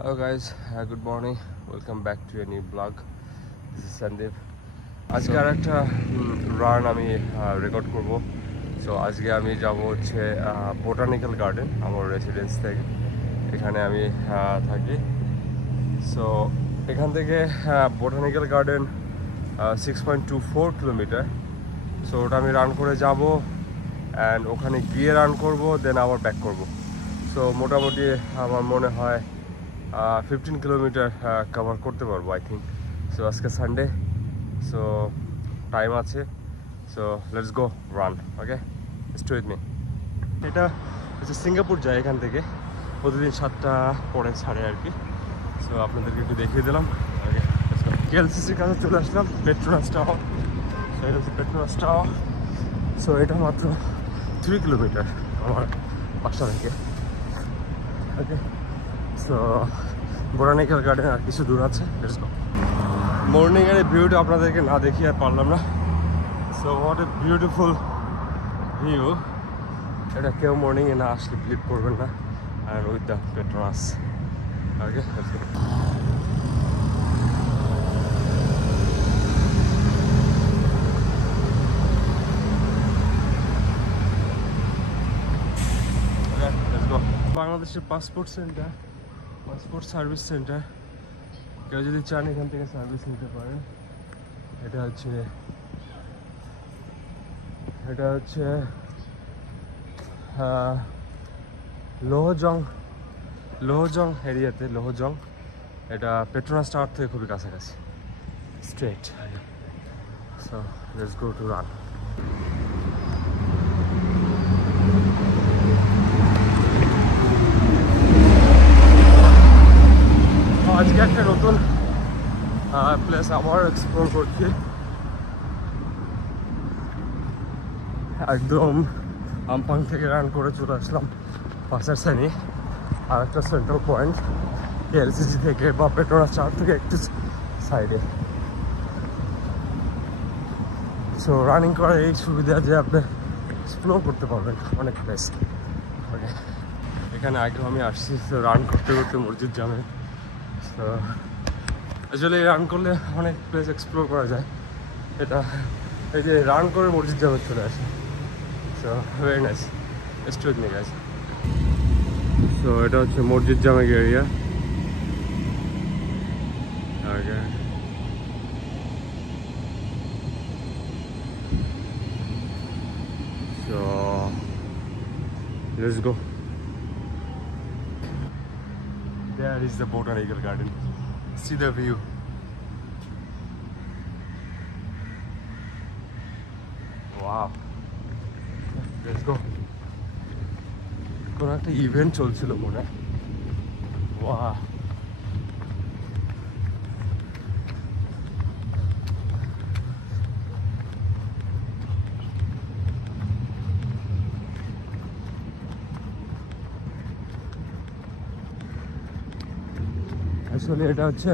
Hello guys, good morning. Welcome back to a new vlog. This is Sandeep. আজকে আরেকটা রান আমি রেকর্ড করব। সো আজকে আমি যাব হচ্ছে বোটানিক্যাল গার্ডেন আমার রেসিডেন্স থেকে। এখানে আমি থাকি। সো এখান থেকে বোটানিক্যাল গার্ডেন 6.24 কিলোমিটার। সো ওটা আমি রান করে যাব অ্যান্ড ওখানে গিয়ে রান করব, দেন আবার ব্যাক করব। সো মোটামুটি আমার মনে হয় 15 কিলোমিটার কভার করতে পারবো আই থিঙ্ক। সো আজকে সানডে, সো টাইম আছে। So let's go run. Okay, stay with me. এটা হচ্ছে সিঙ্গাপুর যায় এখান থেকে, প্রতিদিন 7টা পরে ছাড়ে আর কি। সো আপনাদেরকে একটু দেখিয়ে দিলাম। ওকে, কেএলসিসির কাছে চলে আসলাম, পেট্রোনাস টাওয়ার। সো এটা হচ্ছে পেট্রোনাস টাওয়ার। সো এটা মাত্র 3 কিলোমিটার আমার বাসা থেকে। ওকে, সো বোটানিক্যাল গার্ডেন আর কিছু দূর আছে। Let's go. মর্নিংয়ের এই ভিউটা আপনাদেরকে না দেখিয়ে আর পারলাম না। So what a beautiful view. এটা কেউ মর্নিংয়ে না আসলে বিলিভ করবেন না। আর with the Petronas. Okay, let's go. বাংলাদেশের passport centre, passport service centre. কেউ যদি চান এখান থেকে সার্ভিস নিতে পারেন। এটা হচ্ছে লোহজং এরিয়াতে, লোহজং। এটা পেট্রোনাস টাওয়ার থেকে খুবই কাছাকাছি, straight. So let's go to run. আজকে একটা নতুন প্লেস আবার এক্সপ্লোর করছি। একদম আমপাং থেকে রান করে চলে আসলাম পাশের সাইডে আর একটা সেন্ট্রাল পয়েন্ট, কেএলসিসি থেকে বা পেট্রোনাস টাওয়ার থেকে একটু সাইডে। সো রানিং করার এই সুবিধা যে আপনি এক্সপ্লোর করতে পারবেন অনেক প্লেস। ওকে, এখানে আগেও আমি আসছি। তো রান করতে করতে মসজিদ জামে। তো আসলে রান করলে অনেক প্লেস এক্সপ্লোর করা যায়। এটা এই যে রান করে মসজিদ জামে চলে আসে। So very nice, stay with me guys. So এটা হচ্ছে মসজিদ জামে এরিয়া। ওকে, so let's go. There is the botanical garden. See the view. Wow. Let's go. কোন একটা ইভেন্ট চলছিল মনে হয়। Wow. আসলে এটা হচ্ছে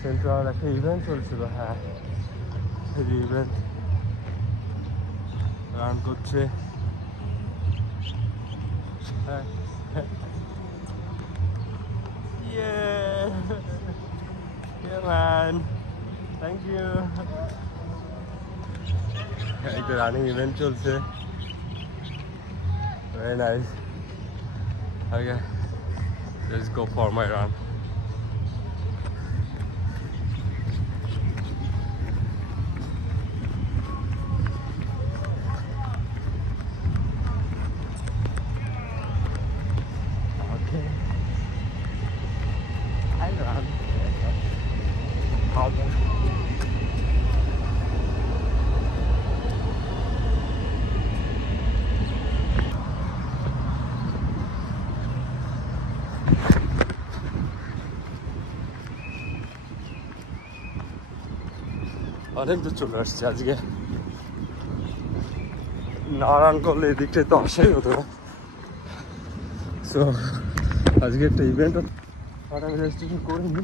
সেন্ট্রাল একটা ইভেন্ট চলছিল। হ্যাঁ, ইভেন্ট রান করছে। হ্যাঁ, থ্যাংক ইউ। একটা রানিং ইভেন্ট চলছে, very nice. Okay, let's go for my run. Okay, I'll run. How about অনেক দূর চলে আসছে আজকে। না রান করলে এদিকটাই তো আসাই হতো না। সো আজকে একটা ইভেন্ট আমি রেজিস্ট্রেশন করিনি,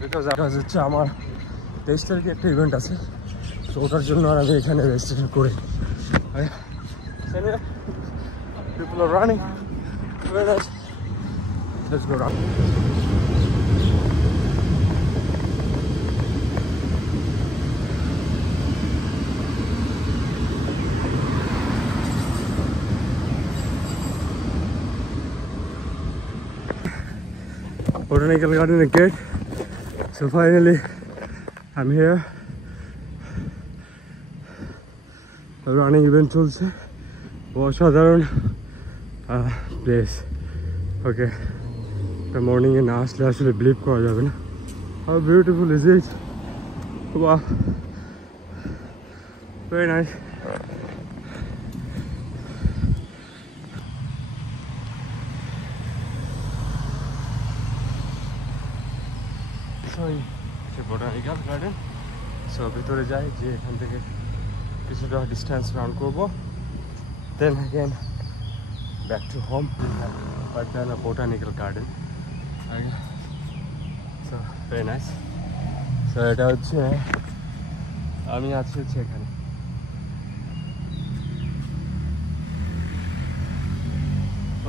বিকজ হচ্ছে আমার 23 তারিখে একটা ইভেন্ট আছে। তো ওটার জন্য আর আমি এখানে রেজিস্ট্রেশন করি। People are running Very nice. Let's go run. Botanical Garden gate. So finally, I'm here. The running event চলছে অসাধারণ প্লেস ওকে মর্নিংয়ে না আসলে আসলে বিলিভ করা যাবে না how beautiful is it wow very nice botanical garden so ভিতরে যাই যে এখান থেকে কিছুটা ডিস্টেন্স রান করবো then again back to home but then botanical garden so very nice so এটা হচ্ছে আমি আছি হচ্ছে এখানে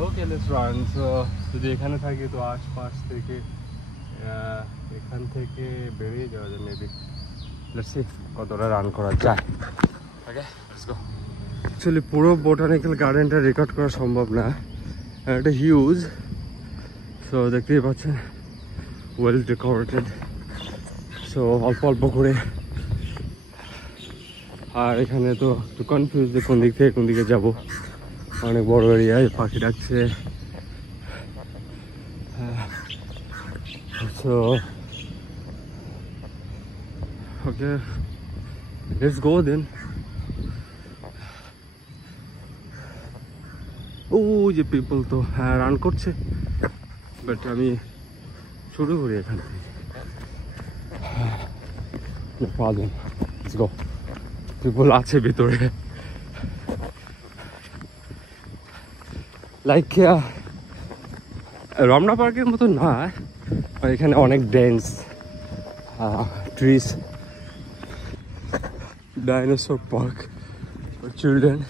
ওকে লেটস রান সো যদি এখানে থাকি তো আশপাশ থেকে এখান থেকে বেরিয়ে যাওয়া যায় মেবি লেটস সি কতটা রান করা যায় ওকে লেটস গো অ্যাকচুয়ালি পুরো বোটানিক্যাল গার্ডেনটা রেকর্ড করা সম্ভব না এটা হিউজ সো দেখতেই পাচ্ছেন ওয়েল ডেকোরেটেড সো অল্প অল্প করে আর এখানে তো একটু কনফিউজ যে কোন দিক থেকে কোন দিকে যাবো অনেক বড় এরিয়ায় পাখি ডাকছে so okay let's go then যে পিপল তো হ্যাঁ রান করছে বাট আমি শুরু করি এখান থেকে no problem let's go people আছে ভিতরে লাইক রমনা পার্কের মতো না এখানে অনেক dense trees dinosaur park for children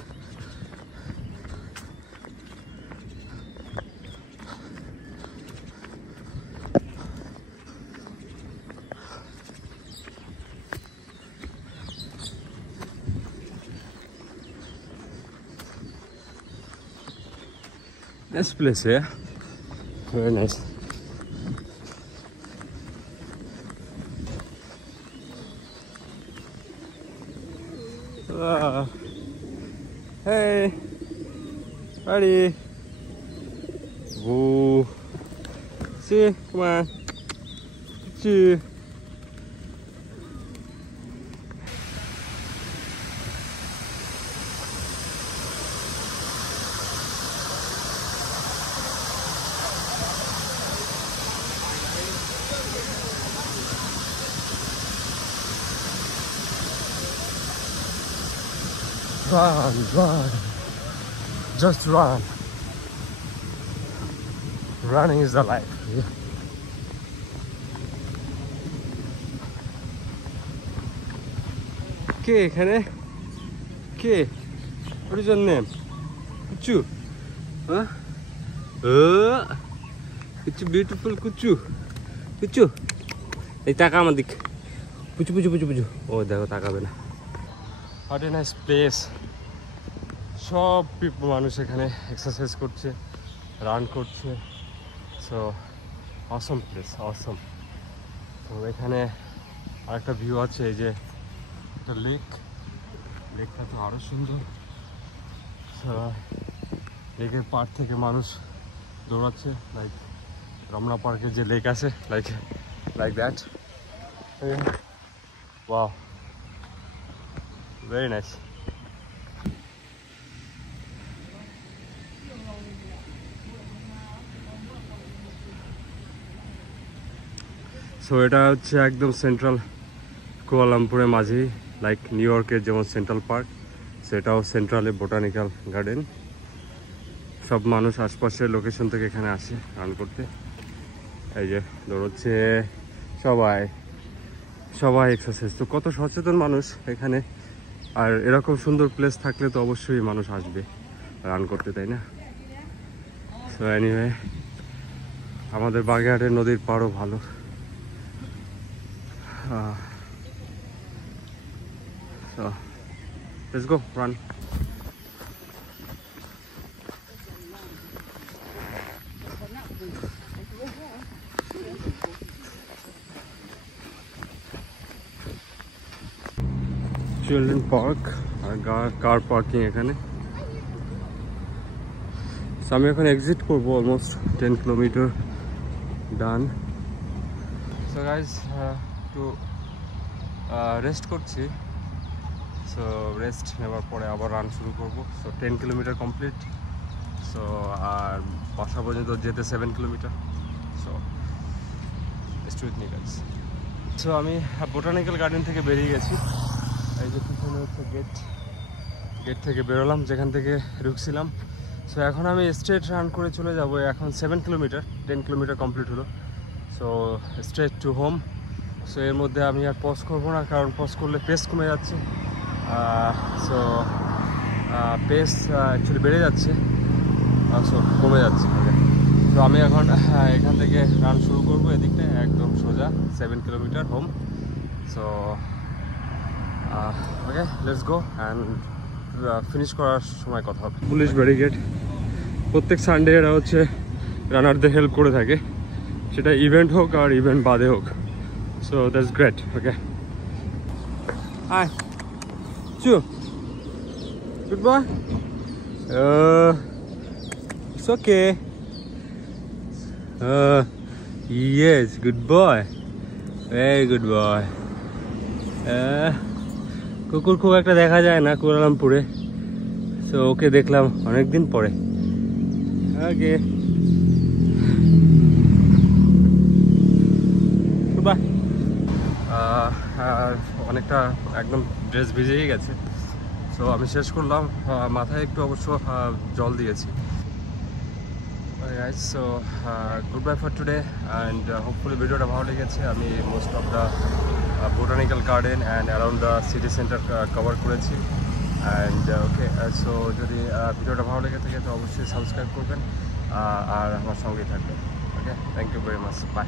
Nice place, yeah. Very nice. Hey, buddy. Whoa. See, come on. See. Run, run, just run. Running is the life. Yeah. কে এখানে কে what is your name কুচু huh কুচু বিউটিফুল কুচু কুচু এই টাকা আমার দিক পুচু পুচু পুচু পুচু ও দেখো তাকাবে না What a nice place. সব পিপল মানুষ এখানে এক্সারসাইজ করছে রান করছে সো অসম প্লেস অসম তো এখানে আরেকটা ভিউ আছে এই যে একটা লেকটা তো আরো সুন্দর লেকের পাড় থেকে মানুষ দৌড়াচ্ছে লাইক রমনা পার্কের যে লেক আছে like that wow very nice so এটা হচ্ছে একদম সেন্ট্রাল কুয়ালালামপুরের মাঝেই লাইক নিউ ইয়র্কের যেমন সেন্ট্রাল পার্ক সেটাও সেন্ট্রালে বোটানিক্যাল গার্ডেন সব মানুষ আশপাশের লোকেশন থেকে এখানে আসে রান করতে এই যে দৌড়চ্ছে সবাই এক্সারসাইজ তো কত সচেতন মানুষ এখানে আর এরকম সুন্দর প্লেস থাকলে তো অবশ্যই মানুষ আসবে রান করতে তাই না সো সো এনিওয়ে আমাদের বাগেরহাটের নদীর পাড়ও ভালো। So let's go run. Children park আর কার পার্কিং এখানে। আমি এখন এক্সিট করবো, almost 10 kilometre done. So guys একটু রেস্ট করছি, সো রেস্ট নেওয়ার পরে আবার রান শুরু করব। So 10 kilometre complete. সো আর বাসা পর্যন্ত যেতে 7 kilometre. So stay with me guys. So আমি বোটানিক্যাল গার্ডেন থেকে বেরিয়ে গেছি। এই যে পিছনে হচ্ছে গেট থেকে বেরোলাম যেখান থেকে ঢুকছিলাম। সো এখন আমি স্ট্রেট রান করে চলে যাব। এখন 7 কিলোমিটার, 10 কিলোমিটার কমপ্লিট হলো। So straight to home. So এর মধ্যে আমি আর পজ করবো না, কারণ পজ করলে পেস কমে যাচ্ছে। সো পেস অ্যাকচুয়ালি বেড়ে যাচ্ছে, সো কমে যাচ্ছে। তো আমি এখন এখান থেকে রান শুরু করবো, এদিকটা একদম সোজা 7 kilometre home. So okay, let's go and finish করার সময় কথা হবে। পুলিশ ব্যারিকেড প্রত্যেক সানডে এরা হচ্ছে রানারদের হেল্প করে থাকে, সেটা ইভেন্ট হোক আর ইভেন্ট বাদে হোক। So that's great. Okay, hi Chu, good boy. It's okay. Yes, good boy. Very good boy. কুকুর খুব একটা দেখা যায় না কুয়ালালামপুরে, সো ওকে দেখলাম অনেকদিন পরে। ওকে, আর অনেকটা একদম ড্রেস ভিজেই গেছে। সো আমি শেষ করলাম, মাথায় একটু অবশ্য জল দিয়েছি। So good bye for today and hopefully ভিডিওটা ভালো লেগেছে। আমি most of the botanical garden and around the city centre cover করেছি। অ্যান্ড ওকে, সো যদি ভিডিওটা ভালো লেগে থাকে তো অবশ্যই সাবস্ক্রাইব করবেন আর আমার সঙ্গেই থাকবেন। Okay, thank you very much, by.